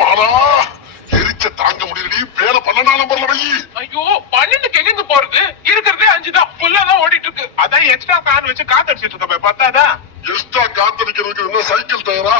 மாறா எரிச்ச தாங்க முடியலடி. பேர 12 நம்பர்ல வை. ஐயோ 12க்கு எங்க போறது? இருக்கிறதே 5 தான். ஃபுல்லா தான் ஓடிட்டு இருக்கு. அதான் எக்ஸ்ட்ரா ஃபேன் வச்சு காத்தடிச்சிட்டு இருக்க. பார்த்தாதா? எக்ஸ்ட்ரா காத்தடிக்கிறதுக்கு என்ன சைக்கிள் டயரா?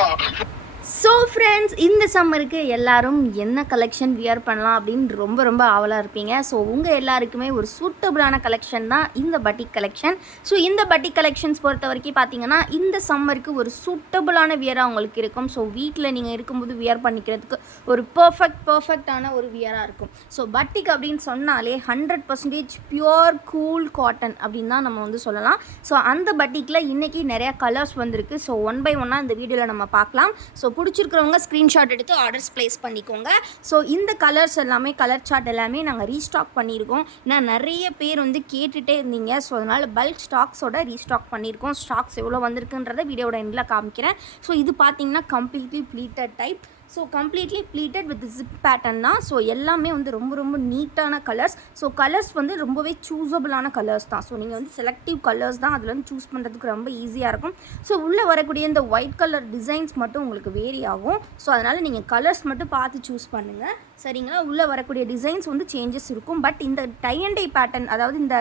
ஸோ ஃப்ரெண்ட்ஸ், இந்த சம்மருக்கு எல்லாரும் என்ன கலெக்ஷன் வியர் பண்ணலாம் அப்படின்னு ரொம்ப ஆவலாக இருப்பீங்க. ஸோ உங்கள் எல்லாருக்குமே ஒரு சூட்டபுளான கலெக்ஷன் தான் இந்த பட்டிக் கலெக்ஷன். ஸோ இந்த பட்டிக் கலெக்ஷன்ஸ் பொறுத்த வரைக்கும் பார்த்தீங்கன்னா இந்த சம்மருக்கு ஒரு சூட்டபுளான வியராக உங்களுக்கு இருக்கும். ஸோ வீட்டில் நீங்கள் இருக்கும்போது வியர் பண்ணிக்கிறதுக்கு ஒரு பர்ஃபெக்டான ஒரு வியராக இருக்கும். ஸோ பட்டிக் அப்படின்னு சொன்னாலே 100% பியூர் கூல் காட்டன் அப்படின்னு தான் நம்ம வந்து சொல்லலாம். ஸோ அந்த பட்டிக்கில் இன்றைக்கி நிறையா கலர்ஸ் வந்திருக்கு. ஸோ 1 by 1 இந்த வீடியோவில் நம்ம பார்க்கலாம். ஸோ பிடிச்சிருக்கிறவங்க ஸ்க்ரீன்ஷாட் எடுத்து ஆர்டர்ஸ் ப்ளேஸ் பண்ணிக்கோங்க. ஸோ இந்த கலர்ஸ் எல்லாமே, கலர் சார்ட் எல்லாமே நாங்கள் ரீஸ்டாக் பண்ணியிருக்கோம். ஏன்னா நிறைய பேர் வந்து கேட்டுகிட்டே இருந்தீங்க. ஸோ அதனால் பல்க் ஸ்டாக்ஸோட ரீஸ்டாக் பண்ணியிருக்கோம். ஸ்டாக்ஸ் எவ்வளோ வந்திருக்குன்றதை வீடியோட எண்டில் காமிக்கிறேன். ஸோ இது பார்த்திங்கன்னா completely pleated type. So completely pleated with zip pattern தான். ஸோ எல்லாமே வந்து ரொம்ப நீட்டான கலர்ஸ். ஸோ கலர்ஸ் வந்து ரொம்பவே சூஸபிளான கலர்ஸ் தான். ஸோ நீங்கள் வந்து செலக்டிவ் கலர்ஸ் தான் அதில் வந்து சூஸ் பண்ணுறதுக்கு ரொம்ப ஈஸியாக இருக்கும். ஸோ உள்ளே வரக்கூடிய இந்த ஒயிட் கலர் டிசைன்ஸ் மட்டும் உங்களுக்கு வேரி ஆகும். ஸோ அதனால் நீங்கள் கலர்ஸ் மட்டும் பார்த்து சூஸ் பண்ணுங்கள், சரிங்களா? உள்ளே வரக்கூடிய டிசைன்ஸ் வந்து சேஞ்சஸ் இருக்கும். பட் இந்த டை அண்ட் டை பேட்டர்ன், அதாவது இந்த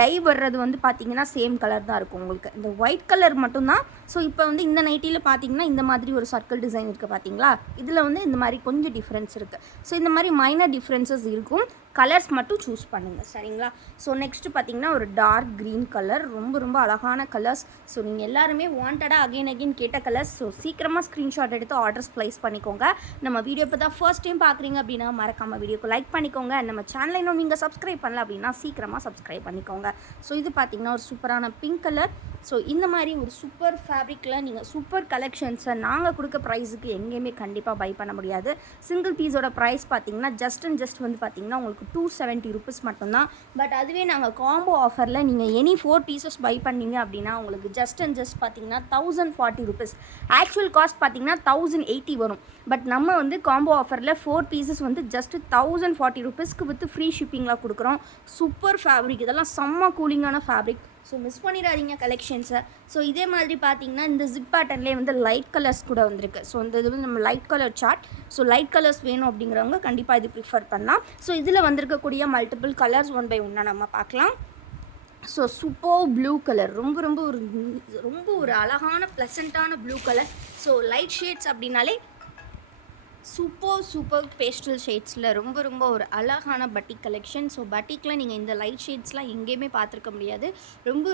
டை வர்றது வந்து பார்த்திங்கன்னா சேம் கலர் தான் இருக்கும் உங்களுக்கு. இந்த ஒயிட் கலர் மட்டும்தான். ஸோ இப்போ வந்து இந்த நைட்டியில் பார்த்திங்கன்னா இந்த மாதிரி ஒரு சர்க்கிள் டிசைன் இருக்குது பார்த்தீங்களா? இதில் வந்து இந்த மாதிரி கொஞ்சம் டிஃப்ரென்ஸ் இருக்குது. ஸோ இந்த மாதிரி மைனர் டிஃப்ரென்சஸ் இருக்கும். கலர்ஸ் மட்டும் சூஸ் பண்ணுங்கள், சரிங்களா? ஸோ நெக்ஸ்ட்டு பார்த்திங்கன்னா ஒரு டார்க் க்ரீன் கலர், ரொம்ப அழகான கலர்ஸ். ஸோ நீங்கள் எல்லாருமே வாண்டடாக அகைன் கேட்ட கலர்ஸ். ஸோ சீக்கிரமாக ஸ்க்ரீன்ஷாட் எடுத்து ஆர்டர்ஸ் ப்ளேஸ் பண்ணிக்கோங்க. நம்ம வீடியோ இப்போ தான் ஃபர்ஸ்ட் டைம் பார்க்குறீங்க அப்படின்னா மறக்காமல் வீடியோக்கு லைக் பண்ணிக்கோங்க. நம்ம சேனலை இன்னும் நீங்கள் சப்ஸ்கிரைப் பண்ணல அப்படின்னா சீக்கிரமாக சப்ஸ்கிரைப் பண்ணிக்கோங்க. ஸோ இது பார்த்திங்கன்னா ஒரு சூப்பரான பிங்க் கலர். ஸோ இந்த மாதிரி ஒரு சூப்பர் ஃபேப்ரிக்கில் நீங்கள் சூப்பர் கலெக்ஷன்ஸை நாங்கள் கொடுக்க ப்ரைஸுக்கு எங்கேயுமே கண்டிப்பாக பை பண்ண முடியாது. சிங்கிள் பீஸோட ப்ரைஸ் பார்த்திங்கன்னா ஜஸ்ட் வந்து பார்த்திங்கன்னா உங்களுக்கு 270 rupees மட்டும்தான். பட் அதுவே நாங்கள் காம்போ ஆஃபரில் நீங்கள் எனி 4 pieces பை பண்ணிங்க அப்படின்னா உங்களுக்கு ஜஸ்ட் பார்த்திங்கன்னா 1040 rupees. ஆக்சுவல் காஸ்ட் பார்த்திங்கன்னா 1080 வரும். பட் நம்ம வந்து காம்போ ஆஃபரில் 4 pieces வந்து ஜஸ்ட் 1040 rupeesக்கு வித் ஃப்ரீ ஷிப்பிங்கில் கொடுக்குறோம். சூப்பர் ஃபேப்ரிக், இதெல்லாம் செம்ம கூலிங்கான ஃபேப்ரிக். ஸோ மிஸ் பண்ணிடாதீங்க கலெக்ஷன்ஸை. ஸோ இதே மாதிரி பார்த்தீங்கன்னா இந்த ஜிப் பேட்டர்ன்லேயே வந்து லைட் கலர்ஸ் கூட வந்திருக்கு. ஸோ இந்த இது வந்து நம்ம light colour chart. So light colours வேணும் அப்படிங்கிறவங்க கண்டிப்பாக இது ப்ரிஃபர் பண்ணலாம். ஸோ இதில் வந்திருக்கக்கூடிய மல்டிபிள் கலர்ஸ் 1 by 1 நம்ம பார்க்கலாம். ஸோ சூப்பர் ப்ளூ கலர், ரொம்ப ஒரு அழகான ப்ளசண்ட்டான blue colour. So light shades அப்படின்னாலே சூப்பர் பேஸ்டல் ஷேட்ஸில் ரொம்ப ஒரு அழகான பட்டிக் கலெக்ஷன். ஸோ பட்டிக்கில் நீங்கள் இந்த லைட் ஷேட்ஸ்லாம் எங்கேயுமே பார்த்துருக்க முடியாது.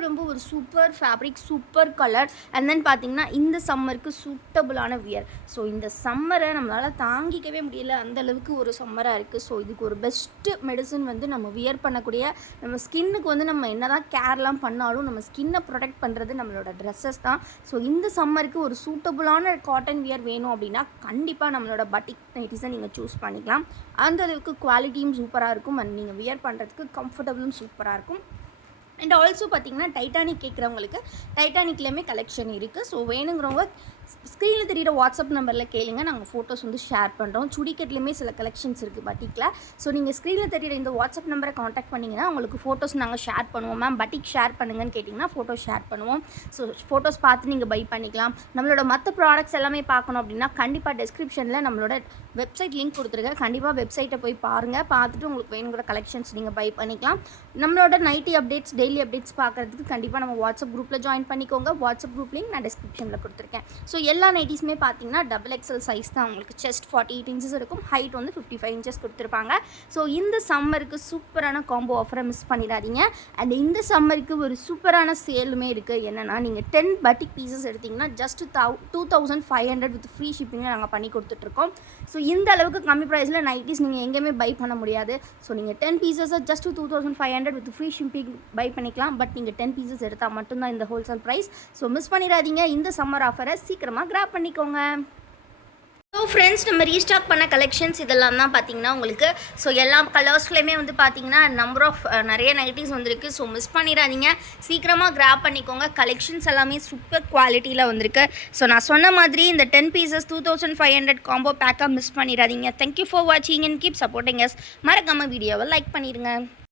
ரொம்ப ஒரு super fabric, super colour. And then பார்த்திங்கன்னா இந்த சம்மருக்கு சூட்டபுளான வியர். ஸோ இந்த சம்மரை நம்மளால் தாங்கிக்கவே முடியல, அந்தளவுக்கு ஒரு சம்மராக இருக்குது. ஸோ இதுக்கு ஒரு பெஸ்ட்டு மெடிசன் வந்து நம்ம வியர் பண்ணக்கூடிய, நம்ம ஸ்கின்னுக்கு வந்து நம்ம என்ன தான் கேர்லாம் பண்ணாலும் நம்ம ஸ்கின்னை ப்ரொடெக்ட் பண்ணுறது நம்மளோட ட்ரெஸ்ஸஸ் தான். ஸோ இந்த சம்மருக்கு ஒரு சூட்டபுளான காட்டன் வியர் வேணும் அப்படின்னா கண்டிப்பாக நம்மளோட பட்டிக் நைட்டிஸை நீங்கள் சூஸ் பண்ணிக்கலாம். அந்த அளவுக்கு குவாலிட்டியும் சூப்பராக இருக்கும். அண்ட் நீங்கள் வியர் பண்ணுறதுக்கு கம்ஃபர்டபுளும் சூப்பராக இருக்கும். அண்ட் ஆல்சோ பார்த்திங்கன்னா டைட்டானிக் கேட்குறவங்களுக்கு டைட்டானிக்லேயுமே கலெக்ஷன் இருக்குது. ஸோ வேணுங்கிறவங்க ஸ்க்ரீனில் தெரியிற வாட்ஸ்அப் நம்பரில் கேளுங்க, நாங்கள் ஃபோட்டோஸ் வந்து ஷேர் பண்ணுறோம். சுடிக்கெட்லேயுமே சில கலெக்ஷன்ஸ் இருக்குது பட்டிக்கில். ஸோ நீங்கள் ஸ்க்ரீனில் தெரியிற இந்த வாட்ஸ்அப் நம்பரை காண்டாக்ட் பண்ணிங்கன்னா உங்களுக்கு ஃபோட்டோஸ் நாங்கள் ஷேர் பண்ணுவோம். மேம் பட்டிக் ஷேர் பண்ணுங்கன்னு கேட்டிங்கன்னா ஃபோட்டோ ஷேர் பண்ணுவோம். ஸோ ஃபோட்டோஸ் பார்த்து நீங்கள் பை பண்ணிக்கலாம். நம்மளோட மற்ற ப்ராடக்ட்ஸ் எல்லாமே பார்க்கணும் அப்படின்னா கண்டிப்பாக டெஸ்கிரிப்ஷனில் நம்மளோட வெப்சைட் லிங்க் கொடுத்துருக்கேன். கண்டிப்பாக வெப்சைட்டை போய் பாருங்கள், பார்த்துட்டு உங்களுக்கு வேணுங்கிற கலெக்ஷன்ஸ் நீங்கள் பை பண்ணிக்கலாம். நம்மளோட நைட்டி அப்டேட்ஸ், டெய்லி அப்டேட்ஸ் பார்க்குறதுக்கு கண்டிப்பாக நம்ம வாட்ஸ்அப் குரூப்பில் ஜாயின் பண்ணிக்கோங்க. வாட்ஸ்அப் குரூப் லிங்க் நான் டெஸ்கிரிப்ஷனில் கொடுத்துருக்கேன். ஸோ எல்லா நைட்டிஸுமே பார்த்தீங்கன்னா XXL சைஸ் தான். உங்களுக்கு செஸ்ட் 48 inches இருக்கும், ஹைட் வந்து 55 inches கொடுத்துருப்பாங்க. ஸோ இந்த சம்மருக்கு சூப்பரான காம்போ ஆஃபரை மிஸ் பண்ணிடாதீங்க. அண்ட் இந்த சம்மருக்கு ஒரு சூப்பரான சேலுமே இருக்குது. என்னென்னா நீங்கள் 10 பட்டிக் பீசஸ் எடுத்திங்கன்னா ஜஸ்ட் 2500 வித் ஃப்ரீ ஷிப்பிங்கில் நாங்கள் பண்ணி கொடுத்துட்ருக்கோம். ஸோ இந்த அளவுக்கு கம்மி ப்ரைஸில் நைட்டிஸ் நீங்கள் எங்கேயுமே பை பண்ண முடியாது. ஸோ நீங்கள் 10 pieces just 2500 with free shipping buy பண்ணிக்கலாம். பட் நீங்கள் 10 pieces எடுத்தால் மட்டும்தான் இந்த ஹோல்சேல் ப்ரைஸ். ஸோ மிஸ் பண்ணிடாதீங்க. இந்த சம்மர் ஆஃபரை சீக்கிரமாக கிராப் பண்ணிக்கோங்க. ஸோ ஃப்ரெண்ட்ஸ், நம்ம ரீஸ்டாக் பண்ண கலெக்ஷன்ஸ் இதெல்லாம் தான் பார்த்தீங்கன்னா உங்களுக்கு. ஸோ எல்லா கலர்ஸ்லேயுமே வந்து பார்த்தீங்கன்னா நம்பர் ஆஃப் நிறைய நைட்டிஸ் வந்திருக்கு. ஸோ மிஸ் பண்ணிடாதீங்க, சீக்கிரமாக கிராப் பண்ணிக்கோங்க. கலெக்ஷன்ஸ் எல்லாமே சூப்பர் குவாலிட்டியில் வந்திருக்கு. ஸோ நான் சொன்ன மாதிரி இந்த 10 pieces 2500 காம்போ பேக்காக மிஸ் பண்ணிடாதீங்க. தேங்க்யூ ஃபார் வாட்சிங் அண்ட் கீப் சப்போர்ட்டிங் அஸ். மறக்காமல் வீடியோவை லைக் பண்ணிடுங்க.